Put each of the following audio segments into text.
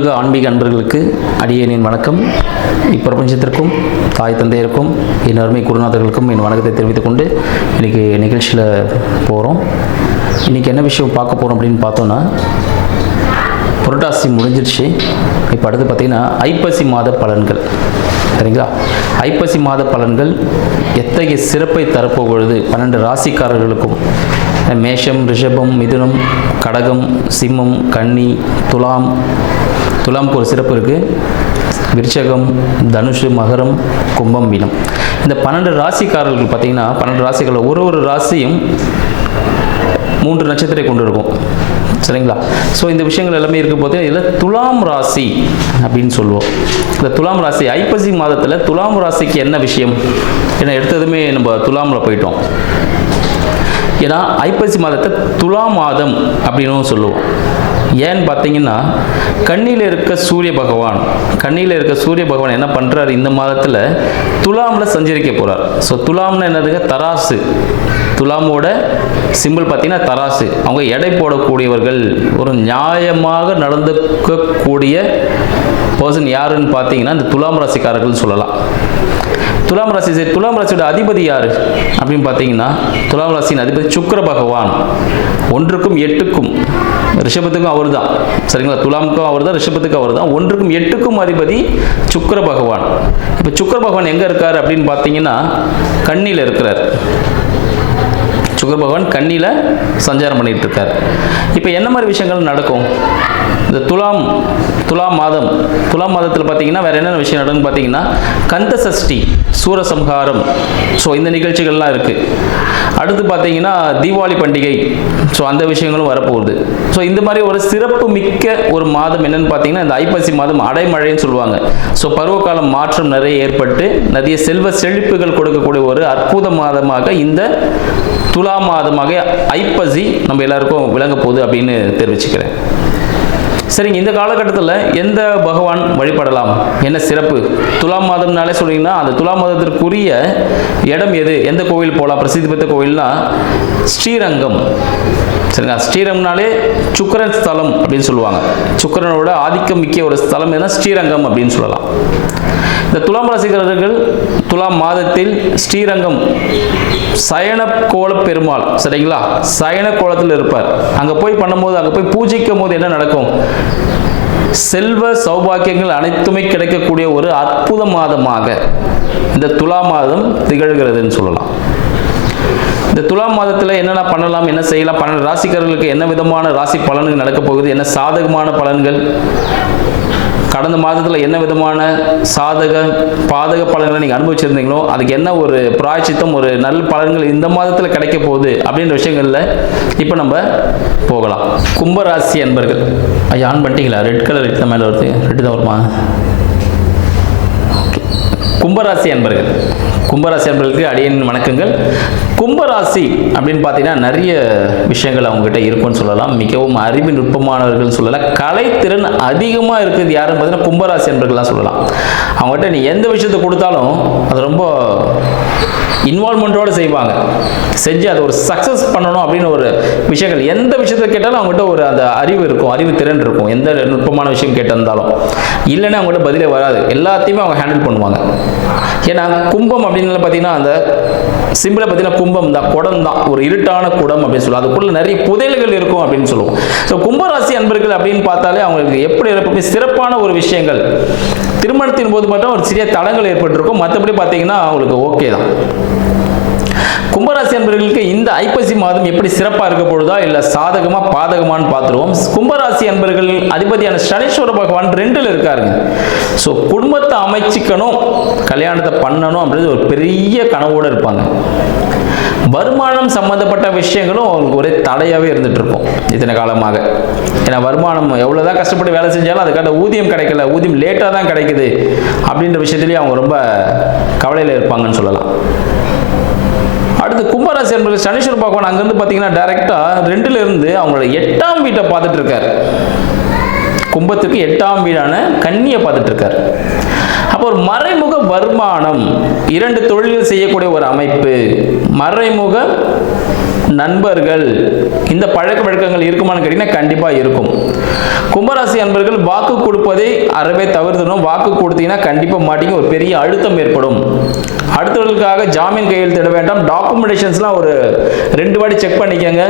அனைத்துலக ஆன்மீக அன்பர்களுக்கு அடியேனின் வணக்கம். இப்பிரபஞ்சத்திற்கும் தாய் தந்தையருக்கும் என் அருமை குருநாதர்களுக்கும் என் வணக்கத்தை தெரிவித்துக் கொண்டு இன்றைக்கி நிகழ்ச்சியில் போகிறோம். இன்றைக்கி என்ன விஷயம் பார்க்க போகிறோம் அப்படின்னு பார்த்தோன்னா, புரட்டாசி முடிஞ்சிருச்சு. இப்போ அடுத்து பார்த்திங்கன்னா ஐப்பசி மாத பலன்கள். சரிங்களா? ஐப்பசி மாத பலன்கள் எத்தகைய சிறப்பை தரப்போகிறது 12 ராசிக்காரர்களுக்கும். மேஷம், ரிஷபம், மிதுனம், கடகம், சிம்மம், கன்னி, துலாமுக்கு ஒரு சிறப்பு இருக்குது. விருச்சகம், தனுஷு, மகரம், கும்பம், மீனம். இந்த 12 ராசிக்காரர்கள் பார்த்திங்கன்னா 12 ராசிகளில் ஒரு ராசியும் 3 நட்சத்திரத்தை கொண்டு இருக்கும். சரிங்களா? ஸோ இந்த விஷயங்கள் எல்லாமே இருக்கும் போது இதில் துலாம் ராசி அப்படின்னு சொல்லுவோம். இந்த துலாம் ராசி ஐப்பசி மாதத்தில் துலாம் ராசிக்கு என்ன விஷயம்? ஏன்னா எடுத்ததுமே நம்ம துலாமில் போயிட்டோம். ஏன்னா ஐப்பசி மாதத்தை துலா மாதம் அப்படின்னு சொல்லுவோம். ஏன்னு பார்த்தீங்கன்னா, கண்ணியில் இருக்க சூரிய பகவான் என்ன பண்ணுறாரு, இந்த மாதத்தில் துலாமில் சஞ்சரிக்க போகிறார். ஸோ துலாம்னு என்னதுங்க? தராசு. துலாமோட சிம்பிள் பார்த்தீங்கன்னா தராசு. அவங்க எடை போடக்கூடியவர்கள், ஒரு நியாயமாக நடந்துக்கக்கூடிய பர்சன் யாருன்னு பார்த்தீங்கன்னா இந்த துலாம் ராசிக்காரர்கள் சொல்லலாம். துலாம் ராசியோட அதிபதி யார் அப்படின்னு பார்த்தீங்கன்னா, துலாம் ராசியின் அதிபதி சுக்கிர பகவான். 1க்கும் 8க்கும், ரிஷபத்துக்கும் அவர் தான். சரிங்களா? துலாமுக்கும் அவர் தான், ரிஷபத்துக்கும் அவர் தான். 1க்கும் 8க்கும் அதிபதி சுக்கிர பகவான். இப்போ சுக்கிர பகவான் எங்கே இருக்கார் அப்படின்னு பார்த்தீங்கன்னா, கன்னியில் இருக்கிறார். சுக்கிர பகவான் கன்னியில் சஞ்சாரம் பண்ணிட்டு இருக்கார். இப்போ என்ன மாதிரி விஷயங்கள் நடக்கும் இந்த துலாம் மாதத்தில் பார்த்தீங்கன்னா வேறு என்னென்ன விஷயம் நடக்குன்னு பார்த்தீங்கன்னா, கந்த சஷ்டி, சூரசம்ஹாரம், ஸோ இந்த நிகழ்ச்சிகள்லாம் இருக்குது. அடுத்து பார்த்தீங்கன்னா தீபாவளி பண்டிகை, ஸோ அந்த விஷயங்களும் வரப்போகுது. ஸோ இந்த மாதிரி ஒரு சிறப்பு மிக்க ஒரு மாதம் என்னென்னு பார்த்தீங்கன்னா இந்த ஐப்பசி மாதம் அடைமழைன்னு சொல்லுவாங்க. ஸோ பருவகாலம் மாற்றம் நிறைய ஏற்பட்டு நிறைய செல்வ செழிப்புகள் கொடுக்கக்கூடிய ஒரு அற்புத மாதமாக இந்த துலா மாதமாக ஐப்பசி நம்ம எல்லாருக்கும் விளங்க போகுது அப்படின்னு தெரிவிச்சுக்கிறேன். சரிங்க, இந்த காலகட்டத்தில் எந்த பகவான் வழிபடலாம், என்ன சிறப்பு? துலாம் மாதம்னாலே சொல்லிங்கன்னா அந்த துலாம் மாதத்திற்குரிய இடம் எது, எந்த கோவில் போகலாம்? பிரசித்தி பெற்ற கோவில்னா ஸ்ரீரங்கம். சரிங்களா? ஸ்ரீரங்கம்னாலே சுக்கிரன் ஸ்தலம் அப்படின்னு சொல்லுவாங்க. சுக்கிரனோட ஆதிக்கம் மிக்க ஒரு ஸ்தலம் எதுனா ஸ்ரீரங்கம் அப்படின்னு சொல்லலாம். இந்த துலாம் ராசிக்காரர்கள் துலாம் மாதத்தில் ஸ்ரீரங்கம் சயன கோல பெருமாள், சரிங்களா, சயன கோலத்தில் இருப்பார். அங்கே போய் பூஜிக்கும் போது என்ன நடக்கும்? செல்வ சௌபாக்கியங்கள் அனைத்துமே கிடைக்கக்கூடிய ஒரு அற்புத மாதமாக இந்த துலா மாதம் திகழ்கிறதுன்னு சொல்லலாம். இந்த துலாம் மாதத்தில் என்னென்ன பண்ணலாம், என்ன செய்யலாம், 12 ராசிக்காரர்களுக்கு என்ன விதமான ராசி பலன்கள் நடக்க போகுது, என்ன சாதகமான பலன்கள், கடந்த மாதத்தில் என்ன விதமான பாதக பலன்களை நீங்கள் அனுபவிச்சிருந்தீங்களோ அதுக்கு என்ன ஒரு பிராயச்சித்தம், ஒரு நல்ல பலன்கள் இந்த மாதத்தில் கிடைக்க போகுது அப்படின்ற விஷயங்களில் இப்போ நம்ம போகலாம். கும்பராசி அன்பர்கள், ஐயா ஆன் பண்ணிட்டீங்களா? ரெட் கலர் ரெட் தான் மேலே வருது, ரெட்டு தான் வருமா? கும்பராசி அன்பர்களுக்கு அடியேன் வணக்கங்கள். கும்பராசி அப்படின்னு பார்த்தீங்கன்னா நிறைய விஷயங்கள் அவங்ககிட்ட இருக்குன்னு சொல்லலாம். மிகவும் அறிவு நுட்பமானவர்கள் சொல்லலாம். கலைத்திறன் அதிகமாக இருக்குது யாருன்னு பார்த்தீங்கன்னா கும்பராசி அன்பர்கள்லாம் சொல்லலாம். அவங்ககிட்ட நீ எந்த விஷயத்தை கொடுத்தாலும் அது ரொம்ப இன்வால்மெண்ட்டோடு செய்வாங்க. செஞ்சு அதை ஒரு சக்ஸஸ் பண்ணணும் அப்படின்னு ஒரு விஷயங்கள், எந்த விஷயத்தை கேட்டாலும் அவங்ககிட்ட ஒரு அந்த அறிவு இருக்கும், அறிவு திறன் இருக்கும். எந்த நுட்பமான விஷயம் கேட்டிருந்தாலும் இல்லைன்னா அவங்ககிட்ட பதிலே வராது. எல்லாத்தையுமே அவங்க ஹேண்டில் பண்ணுவாங்க. ஏன்னா கும்பம் அப்படின்னு பார்த்தீங்கன்னா அந்த சிம்பிளை பார்த்தீங்கன்னா கும்பம் தான், குடம் தான், ஒரு இருட்டான குடம் அப்படின்னு சொல்லுவோம். அதுக்குள்ள நிறைய புதையல்கள் இருக்கும் அப்படின்னு சொல்லுவோம். ஸோ கும்பராசி அன்பர்கள் அப்படின்னு பார்த்தாலே அவங்களுக்கு எப்படி சிறப்பான ஒரு விஷயங்கள், திருமணத்தின் போது பார்த்தா ஒரு சிறிய தடங்கள் ஏற்பட்டிருக்கும். மற்றபடி பார்த்தீங்கன்னா அவங்களுக்கு ஓகே தான். கும்பராசி அன்பர்களுக்கு இந்த ஐப்பசி மாதம் எப்படி சிறப்பாக இருக்க பொழுதா இல்லை சாதகமா பாதகமானு பார்த்துருவோம். கும்பராசி அன்பர்கள் அதிபதியான சனீஸ்வர பகவான் 2ல் இருக்காருங்க. ஸோ குடும்பத்தை அமைச்சிக்கணும், கல்யாணத்தை பண்ணணும் அப்படின்றது ஒரு பெரிய கனவோடு இருப்பாங்க. வருமானம் சம்பந்தப்பட்ட விஷயங்களும் அவங்களுக்கு ஒரே தடையாகவே இருந்துட்டு இருக்கும் இத்தனை காலமாக. ஏன்னா வருமானம் எவ்வளோதான் கஷ்டப்பட்டு வேலை செஞ்சாலும் அதுக்கான ஊதியம் கிடைக்கல, ஊதியம் லேட்டாக தான் கிடைக்குது அப்படின்ற விஷயத்துலேயே அவங்க ரொம்ப கவலையில் இருப்பாங்கன்னு சொல்லலாம். அடுத்து கும்பராசி என்பது சனீஸ்வர பகவான் அங்கிருந்து பார்த்தீங்கன்னா டைரக்டாக 2ல் இருந்து அவங்களோட 8ஆம் வீட்டை பார்த்துட்டு இருக்காரு. கும்பத்துக்கு 8ஆம் வீடான கன்னியை பார்த்துட்டு இருக்காரு. அப்போ ஒரு மறைமுக வருமானம், 2 தொழில்கள் செய்யக்கூடிய ஒரு அமைப்பு, மறைமுக நண்பர்கள், இந்த பழக்க வழக்கங்கள் இருக்குமான்னு கேட்டீங்கன்னா கண்டிப்பாக இருக்கும். கும்பராசி அன்பர்கள் வாக்கு கொடுப்பதை அறவே தவிர்த்தணும். வாக்கு கொடுத்தீங்கன்னா கண்டிப்பாக மாட்டீங்க, ஒரு பெரிய அழுத்தம் ஏற்படும். அடுத்தவர்களுக்காக ஜாமீன் கையெழுத்திட வேண்டாம். டாக்குமெண்டேஷன்ஸ்லாம் ஒரு 2 வாட்டி செக் பண்ணிக்கோங்க.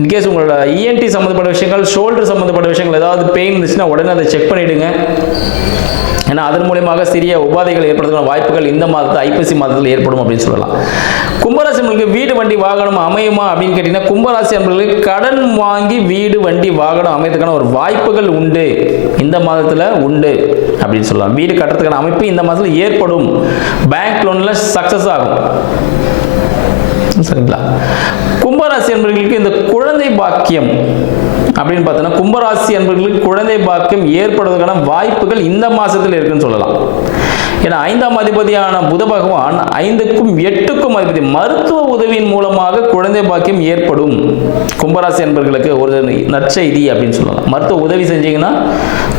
இன்கேஸ் உங்களோட இஎன்டி சம்மந்தப்பட்ட விஷயங்கள், ஷோல்டர் சம்மந்தப்பட்ட விஷயங்கள் ஏதாவது பெயின் இருந்துச்சுன்னா உடனே அதை செக் பண்ணிவிடுங்க. ஏன்னா அதன் மூலமாக சிறிய உபாதைகள் ஏற்படுறதுக்கான வாய்ப்புகள் இந்த மாதத்தில் ஐப்பசி மாதத்தில் ஏற்படும் அப்படின்னு சொல்லலாம். கும்பராசி அன்பர்களுக்கு வீடு வண்டி வாகனம் அமையுமா அப்படின்னு கேட்டீங்கன்னா, கும்பராசி அன்பர்களுக்கு கடன் வாங்கி வீடு வண்டி வாகனம் அமையதுக்கான ஒரு வாய்ப்புகள் உண்டு, இந்த மாதத்தில் உண்டு அப்படின்னு சொல்லலாம். வீடு கட்டுறதுக்கான அமைப்பு இந்த மாதத்தில் ஏற்படும். பேங்க் லோன்ல சக்சஸ் ஆகும். சரிங்களா? கும்பராசி அன்பர்களுக்கு இந்த குழந்தை பாக்கியம் அப்படின்னு பார்த்தோன்னா, கும்பராசி அன்பர்களுக்கு குழந்தை பாக்கியம் ஏற்படுவதற்கான வாய்ப்புகள் இந்த மாசத்தில் இருக்குன்னு சொல்லலாம். ஏன்னா 5ஆம் அதிபதியான புத பகவான் 5க்கும் 8க்கும் அதிபதி. மருத்துவ உதவியின் மூலமாக குழந்தை பாக்கியம் ஏற்படும். கும்பராசி அன்பர்களுக்கு ஒரு நற்செய்தி அப்படின்னு சொல்லலாம். மருத்துவ உதவி செஞ்சீங்கன்னா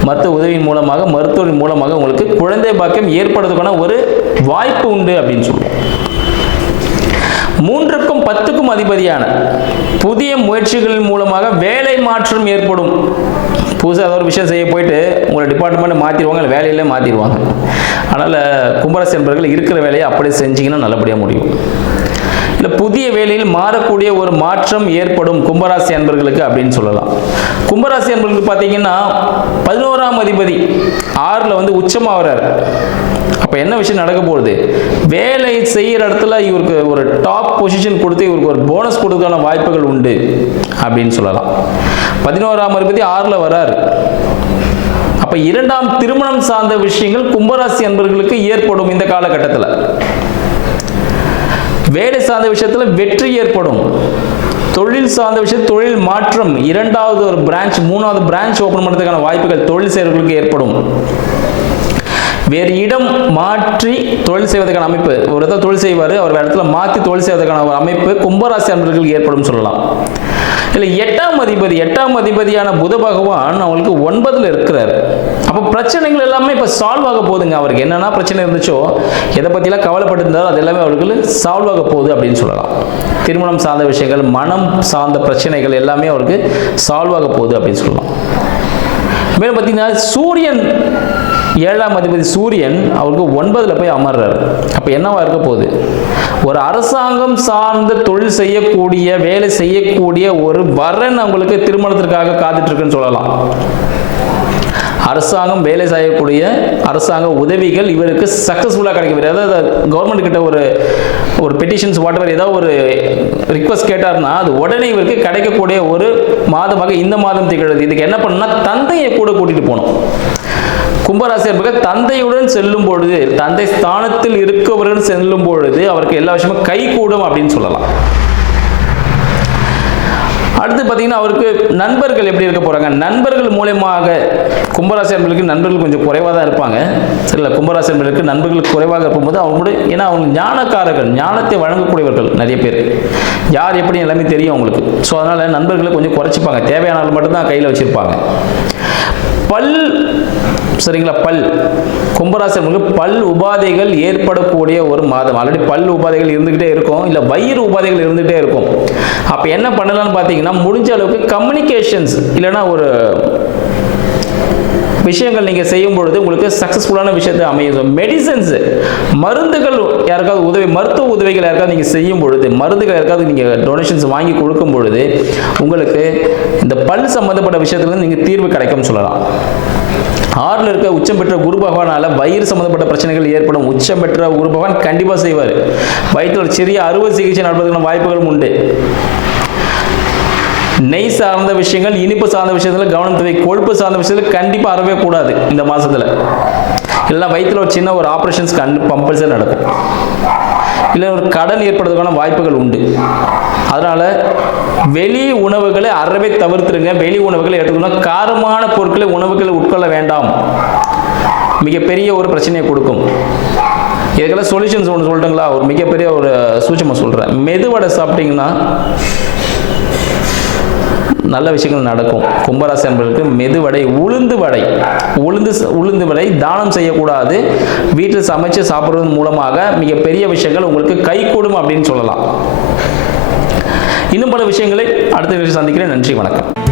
மருத்துவ உதவியின் மூலமாக, மருத்துவரின் மூலமாக உங்களுக்கு குழந்தை பாக்கியம் ஏற்படுவதற்கான ஒரு வாய்ப்பு உண்டு அப்படின்னு சொல்லுவோம். 3க்கும் 10க்கும் அதிபதியான புதிய முயற்சிகளின் மூலமாக வேலை மாற்றம் ஏற்படும். புதுசாக ஏதாவது ஒரு விஷயம் செய்ய போயிட்டு உங்களை டிபார்ட்மெண்ட் மாற்றிடுவாங்க, இல்லை வேலையிலே மாற்றிடுவாங்க. அதனால் கும்பராசி அன்பர்கள் இருக்கிற வேலையை அப்படியே செஞ்சீங்கன்னா நல்லபடியாக முடியும். இல்லை புதிய வேலையில் மாறக்கூடிய ஒரு மாற்றம் ஏற்படும் கும்பராசி அன்பர்களுக்கு அப்படின்னு சொல்லலாம். கும்பராசி அன்பர்களுக்கு பார்த்தீங்கன்னா 11ஆம் அதிபதி 6ல் வந்து உச்சமாகிறார். அப்போ என்ன விஷயம் நடக்க போகுது? வேலை செய்கிற இடத்துல இவருக்கு ஒரு டாப் பொசிஷன் கொடுத்து இவருக்கு ஒரு போனஸ் கொடுக்கறதுக்கான வாய்ப்புகள் உண்டு அப்படின்னு சொல்லலாம். 11ஆம் அதிபதி 6ல் வராரு. அப்போ 2ஆம் திருமணம் சார்ந்த விஷயங்கள் கும்பராசி அன்பர்களுக்கு ஏற்படும் இந்த காலகட்டத்தில். வேலை சார்ந்த விஷயத்தில் வெற்றி ஏற்படும். தொழில் சார்ந்த விஷயம், தொழில் மாற்றம், 2வது ஒரு பிரான்ச், 3வது பிரான்ச் ஓபன் பண்ணுறதுக்கான வாய்ப்புகள் தொழில் செய்வர்களுக்கு ஏற்படும். வேறு இடம் மாற்றி தொழில் செய்வதற்கான அமைப்பு, ஒரு இடத்துல தொழில் செய்வார், அவர் வேறு இடத்துல மாற்றி தொழில் செய்வதற்கான ஒரு அமைப்பு கும்பராசி அன்பர்களுக்கு ஏற்படும் சொல்லலாம். இல்லை 8ஆம் அதிபதியான புத பகவான் அவங்களுக்கு 9ல் இருக்கிறார். அப்போ பிரச்சனைகள் எல்லாமே இப்போ சால்வ் ஆக போகுதுங்க. அவருக்கு என்னென்ன பிரச்சனை இருந்துச்சோ, எதை பற்றிலாம் கவலைப்பட்டு இருந்தாரோ அது எல்லாமே அவர்களுக்கு சால்வ் ஆக போகுது அப்படின்னு சொல்லலாம். திருமணம் சார்ந்த விஷயங்கள், மனம் சார்ந்த பிரச்சனைகள் எல்லாமே அவருக்கு சால்வ் ஆக போகுது அப்படின்னு சொல்லலாம். மேலும் பார்த்தீங்கன்னா சூரியன், 7ஆம் அதிபதி சூரியன் அவருக்கு 9ல் போய் அமர்றார். அப்போ என்னவா இருக்க போகுது? ஒரு அரசாங்கம் சார்ந்த தொழில் செய்யக்கூடிய, வேலை செய்யக்கூடிய ஒரு வரன் அவங்களுக்கு திருமணத்திற்காக காத்துட்டு இருக்குன்னு சொல்லலாம். அரசாங்கம் வேலை செய்யக்கூடிய அரசாங்க உதவிகள் இவருக்கு சக்சஸ்ஃபுல்லாக கிடைக்கும். அதாவது கவர்மெண்ட் கிட்ட ஒரு பெட்டிஷன்ஸ் வாட்டவர் ஏதாவது ஒரு ரிக்வஸ்ட் கேட்டார்னா அது உடனே இவருக்கு கிடைக்கக்கூடிய ஒரு மாதமாக இந்த மாதம் திகழ்து. இதுக்கு என்ன பண்ணணும்னா தந்தையை கூட கூட்டிட்டு போகணும். கும்பராசி என்பது தந்தையுடன் செல்லும் பொழுது, தந்தை ஸ்தானத்தில் இருக்கவருடன் செல்லும் பொழுது அவருக்கு எல்லா விஷயமும் கை கூடும் அப்படின்னு சொல்லலாம். அடுத்து பார்த்தீங்கன்னா அவருக்கு நண்பர்கள் எப்படி இருக்க போறாங்க? நண்பர்கள் மூலமாக கும்பராசி அன்பர்களுக்கு நண்பர்கள் கொஞ்சம் குறைவாக தான் இருப்பாங்க. சரிங்களா? கும்பராசி அன்பர்களுக்கு நண்பர்கள் குறைவாக இருக்கும்போது அவங்களோட, ஏன்னா அவங்க ஞானக்காரர்கள், ஞானத்தை வழங்கக்கூடியவர்கள் நிறைய பேர், யார் எப்படி எல்லாமே தெரியும் அவங்களுக்கு. ஸோ அதனால நண்பர்களை கொஞ்சம் குறைச்சிப்பாங்க, தேவையானால் மட்டும்தான் கையில் வச்சிருப்பாங்க. சரிங்களா? கும்பராசி அன்பர்களுக்கு பல் உபாதைகள் ஏற்படக்கூடிய ஒரு மாதம். ஆல்ரெடி பல் உபாதைகள் இருந்துகிட்டே இருக்கும், இல்லை வயிறு உபாதைகள் இருந்துகிட்டே இருக்கும். அப்போ என்ன பண்ணலாம்னு பார்த்தீங்கன்னா, முடிஞ்ச அளவுக்கு கம்யூனிகேஷன்ஸ் இல்லைன்னா ஒரு விஷயங்கள் நீங்கள் செய்யும் பொழுது உங்களுக்கு சக்ஸஸ்ஃபுல்லான விஷயத்தை அமையும். மெடிசன்ஸ், மருந்துகள் யாருக்காவது உதவி, மருத்துவ உதவிகள் யாருக்காவது நீங்கள் செய்யும் பொழுது, மருந்துகள் யாருக்காவது நீங்கள் டொனேஷன்ஸ் வாங்கி கொடுக்கும் பொழுது உங்களுக்கு இந்த பல் சம்பந்தப்பட்ட விஷயத்துல நீங்கள் தீர்வு கிடைக்கும் சொல்லலாம். 6ல் இருக்க உச்சம் பெற்ற குரு பகவானால வயிறு சம்பந்தப்பட்ட பிரச்சனைகள் ஏற்படும். உச்சம் பெற்ற குரு பகவான் கண்டிப்பாக செய்வார். வயிற்றில் ஒரு சிறிய அறுவை சிகிச்சை நடப்பதற்கான வாய்ப்புகளும் உண்டு. நெய் சார்ந்த விஷயங்கள், இனிப்பு சார்ந்த விஷயத்தில் கவனம் தேவை. கொழுப்பு சார்ந்த விஷயத்தில் கண்டிப்பாக அறவே கூடாது இந்த மாசத்துல. இல்லைன்னா வயிற்றில் ஒரு சின்ன ஒரு ஆப்ரேஷன்ஸ் கம்பல்சரி நடக்கும். இல்லை ஒரு கடன் ஏற்படுறதுக்கான வாய்ப்புகள் உண்டு. அதனால வெளி உணவுகளை அறவே தவிர்த்துருங்க. வெளி உணவுகளை எடுத்துக்கணும். காரமான பொருட்களை, உணவுகளை உட்கொள்ள வேண்டாம். மிகப்பெரிய ஒரு பிரச்சனையை கொடுக்கும். இதுக்கெல்லாம் சொல்யூஷன்ஸ் ஒன்று சொல்லிட்டுங்களா? ஒரு மிகப்பெரிய ஒரு சூட்சமாக சொல்கிறேன். மெதுவடை சாப்பிட்டீங்கன்னா நல்ல விஷயங்கள் நடக்கும். கும்பராசி அன்பர்களுக்கு மெதுவடை, உளுந்து வடை தானம் செய்யக்கூடாது. வீட்டில் சமைச்சு சாப்பிடுவதன் மூலமாக மிகப்பெரிய விஷயங்கள் உங்களுக்கு கைகூடும் அப்படின்னு சொல்லலாம். இன்னும் பல விஷயங்களை அடுத்த நிகழ்ச்சி சந்திக்கிறேன். நன்றி, வணக்கம்.